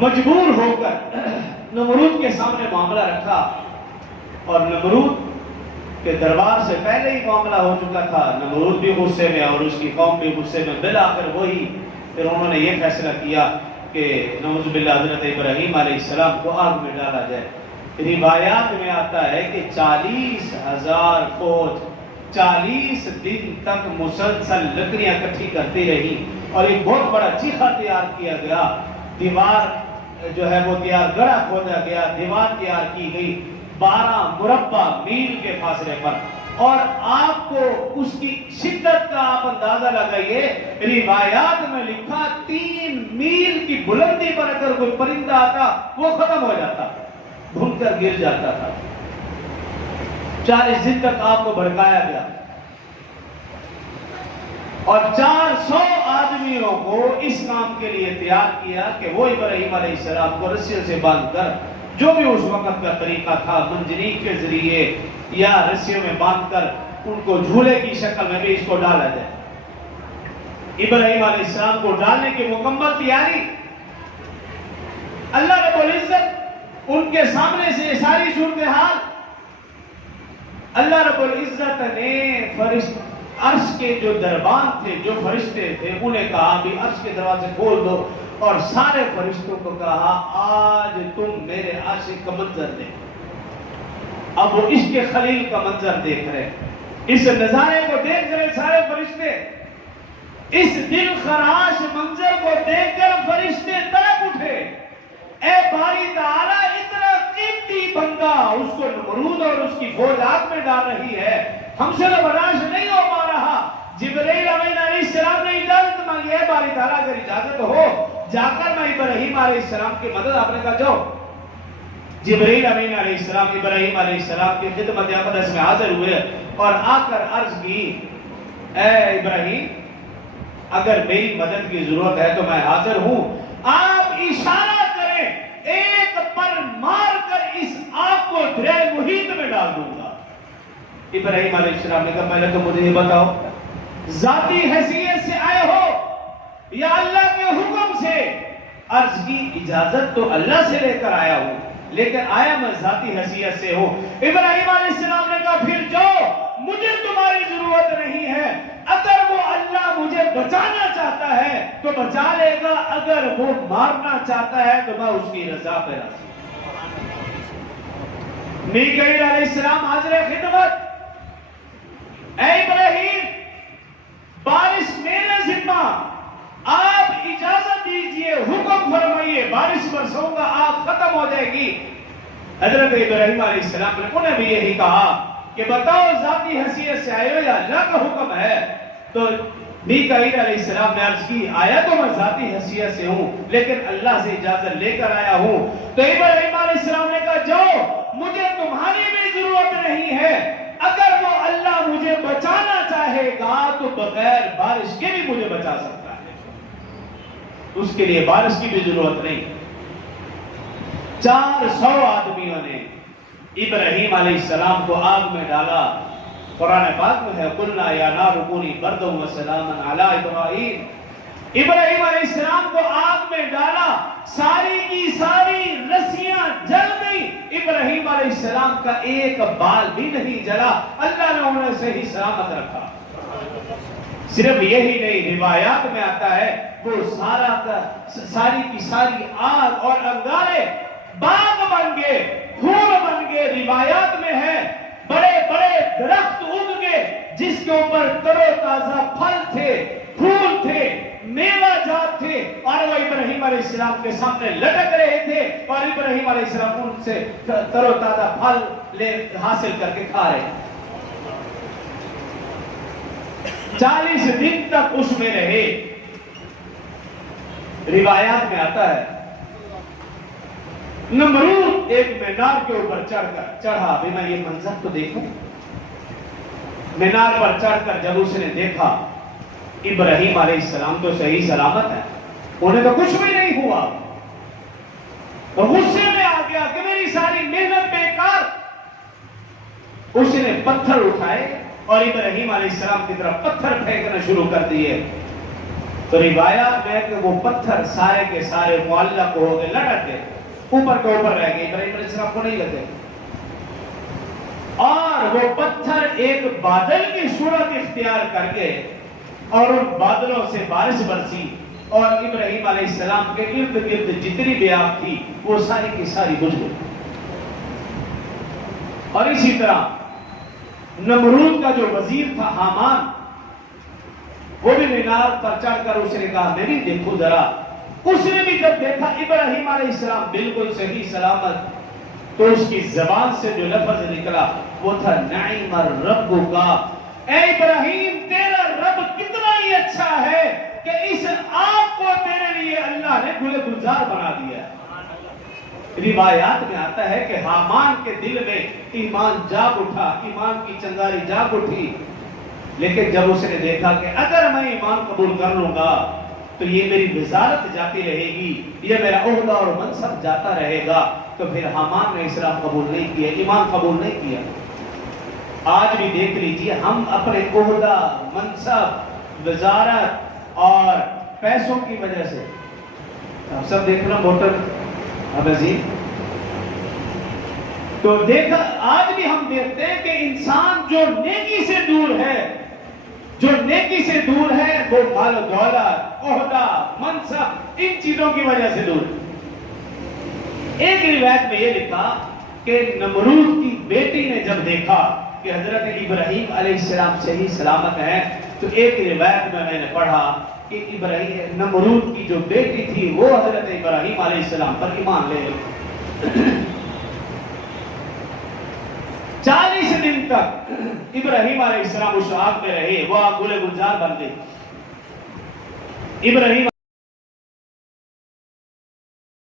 مجبور ہو کر نمرود کے سامنے معاملہ رکھا، اور نمرود کے دربار سے پہلے ہی معاملہ ہو چکا تھا، نمرود بھی غصے میں اور اس کی قوم بھی غصے میں، بالآخر وہی پھر انہوں نے یہ فیصلہ کیا کہ نعوذ باللہ حضرت ابراہیم علیہ السلام کو آگ میں ڈالا جائے۔ روایات میں آتا ہے کہ 40,000 فوج 40 دن تک مسلسل لکڑیاں اکٹھی کرتی رہی، اور ایک بہت بڑا چیخا تیار کیا گیا، دیوار جو ہے وہ تیار، گڑھا کھودا گیا، دیوار تیار کی گئی 12 مربع میل کے فاصلے پر، اور آپ کو اس کی شدت کا آپ اندازہ لگائیے، روایات میں لکھا 3 میل کی بلندی پر اگر کوئی پرندہ آتا وہ ختم ہو جاتا، بھن کر گر جاتا تھا۔ 40 دن تک آپ کو بھڑکایا گیا، اور 400 آدمیوں کو اس کام کے لیے تیار کیا کہ وہ ابراہیم علیہ السلام کو رسیوں سے باندھ کر، جو بھی اس وقت کا طریقہ تھا، منجنیق کے ذریعے یا رسیوں میں باندھ کر ان کو جھولے کی شکل میں بھی اس کو ڈالا جائے۔ ابراہیم علیہ السلام کو ڈالنے کی مکمل تیاری، اللہ رب العزت ان کے سامنے سے یہ ساری صورتحال، اللہ رب العزت نے عرش کے جو دربان تھے، جو فرشتے تھے، انہیں کہا بھی عرش کے دروازے کھول دو، اور سارے فرشتوں کو کہا آج تم میرے عاشق کا منظر دیکھو۔ اب وہ عشق خلیل کا منظر دیکھ رہے، اس نظارے کو دیکھ رہے سارے فرشتے، اس دل خراش منظر کو دیکھ کر فرشتے تڑپ اٹھے، اے باری تعالیٰ اتنا قیمتی بندہ، اس کو نمرود اور اس کی فوج آگ میں ڈال رہی ہے، ہم سے برداشت نہیں ہو پا رہا۔ جبرائیل امین علیہ السلام نے اجازت مانگی، اے باری تعالیٰ اگر اجازت ہو جا کر میں ابراہیم علیہ السلام کی مدد، آپ نے کہا جاؤ۔ جبرائیل امین علیہ السلام ابراہیم علیہ السلام کی خدمت اقدس میں حاضر ہوئے اور آ کر عرض کی، اے ابراہیم اگر میری مدد کی ضرورت ہے تو میں حاضر ہوں، آپ اشارہ کریں ایک پر مار کر اس آگ کو دریائے محیط میں ڈال دوں گا۔ ابراہیم علیہ السلام نے کہا پہلے تو مجھے یہ بتاؤ، ذاتی حیثیت سے آئے ہو یا اللہ کے حکم سے؟ عرض کی اجازت تو اللہ سے لے کر آیا ہوں، لیکن آیا میں ذاتی حیثیت سے ہوں۔ ابراہیم علیہ السلام نے کہا پھر جاؤ، مجھے تمہاری ضرورت نہیں ہے، اگر وہ اللہ مجھے بچانا چاہتا ہے تو بچا لے گا، اگر وہ مارنا چاہتا ہے تو میں اس کی رضا پہ راضی ہوں۔ میکائیل علیہ السلام حاضر خدمت، اے ابراہیم بارش میرے ذمہ، آپ اجازت دیجئے، حکم فرمائیے، بارش برسوں گا، آگ ختم ہو جائے گی۔ حضرت ابراہیم علیہ السلام نے انہیں بھی یہی کہا کہ بتاؤ ذاتی حیثیت سے آئے ہو یا اللہ کا حکم ہے؟ تو میکائیل علیہ السلام نے عرض کی آیا تو میں ذاتی حیثیت سے ہوں، لیکن اللہ سے اجازت لے کر آیا ہوں۔ تو ابراہیم علیہ السلام نے کہا جاؤ، مجھے تمہاری بھی ضرورت نہیں ہے، اگر وہ اللہ مجھے بچانا چاہے گا تو بغیر بارش کے بھی مجھے بچا سکتا ہے، اس کے لیے بارش کی بھی ضرورت نہیں۔ 400 آدمیوں نے ابراہیم علیہ السلام کو آگ میں ڈالا۔ قرآن پاک میں ہے قُلْنَا يَا نَارُ كُونِي بَرْدًا وَسَلَامًا عَلَىٰ إِبْرَاهِيمَ۔ ابراہیم علیہ السلام کو آگ میں ڈالا، ساری کی ساری رسیاں جل گئی، ابراہیم علیہ السلام کا ایک بال بھی نہیں جلا، اللہ نے انہیں صحیح سلامت رکھا۔ صرف یہی نہیں، روایات میں آتا ہے وہ ساری کی ساری آگ اور انگارے باغ بن گئے، پھول بن گئے۔ روایات میں ہے بڑے بڑے درخت اگ گئے جس کے اوپر ترو تازہ پھل تھے، پھول تھے، میوہ جات تھے، اور وہ ابراہیم علیہ السلام کے سامنے لٹک رہے تھے، اور ابراہیم علیہ السلام ان سے ترو تازہ پھل حاصل کر کے کھا رہے۔ 40 دن تک اس میں رہے۔ روایات میں آتا ہے نمرود ایک مینار کے اوپر چڑھا، بھی میں یہ منظر تو دیکھوں۔ مینار پر چڑھ کر جب اس نے دیکھا ابراہیم علیہ السلام تو صحیح سلامت ہے، انہیں تو کچھ بھی نہیں ہوا، تو غصے میں آ گیا کہ میری ساری محنت بیکار۔ اس نے پتھر اٹھائے اور ابراہیم علیہ السلام کی طرف پتھر پھینکنا شروع کر دیے۔ تو روایات میں کہ وہ پتھر سارے کے سارے معلق ہو گئے، لٹک گئے، اوپر کے اوپر رہ گئے، ابراہیم علیہ السلام کو نہیں لگے، اور وہ پتھر ایک بادل کی صورت اختیار کر گئے اور ان بادلوں سے بارش برسی اور ابراہیم علیہ السلام کے ارد گرد جتنی بھی آگ تھی وہ ساری کی ساری بجھ گئی۔ اور اسی طرح نمرود کا جو وزیر تھا حامان، وہ بھی مینار پر چڑھ کر اس نے کہا میں بھی دیکھوں ذرا، اس نے بھی جب دیکھا ابراہیم علیہ السلام بالکل صحیح سلامت، تو اس کی زبان سے جو لفظ نکلا وہ تھا نعیم الرب کا، اے ابراہیم تیرا رب کتنا ہی اچھا ہے کہ اس آگ کو تیرے لیے اللہ نے گل گلزار بنا دیا۔ روایات میں آتا ہے کہ حامان کے دل میں ایمان جاگ اٹھا، ایمان کی چنگاری جاگ اٹھی، لیکن جب اس نے دیکھا کہ اگر میں ایمان قبول کر لوں گا تو یہ میری وزارت جاتی رہے گی، یہ میرا عہدہ اور منصب جاتا رہے گا، تو پھر حامان نے اسلام قبول نہیں کیا، ایمان قبول نہیں کیا۔ آج بھی دیکھ لیجئے ہم اپنے عہدہ، منصب، وزارت اور پیسوں کی وجہ سے، آپ سب دیکھنا موٹر عزیز، تو دیکھا آج بھی ہم دیکھتے ہیں کہ انسان جو نیکی سے دور ہے، جو نیکی سے دور ہے، وہ مال و دولت، عہدہ، منصب، ان چیزوں کی وجہ سے دور ہے۔ ایک روایت میں یہ لکھا کہ نمرود کی بیٹی نے جب دیکھا کہ حضرت ابراہیم علیہ السلام صحیح سلامت ہیں، تو ایک روایت میں نے پڑھا کہ نمرود کی جو بیٹی تھی وہ حضرت ابراہیم علیہ السلام پر ایمان لے لی۔ 40 دن تک ابراہیم علیہ السلام اس آگ میں رہے، وہ آگ گل گلزار بن گئی۔ ابراہیم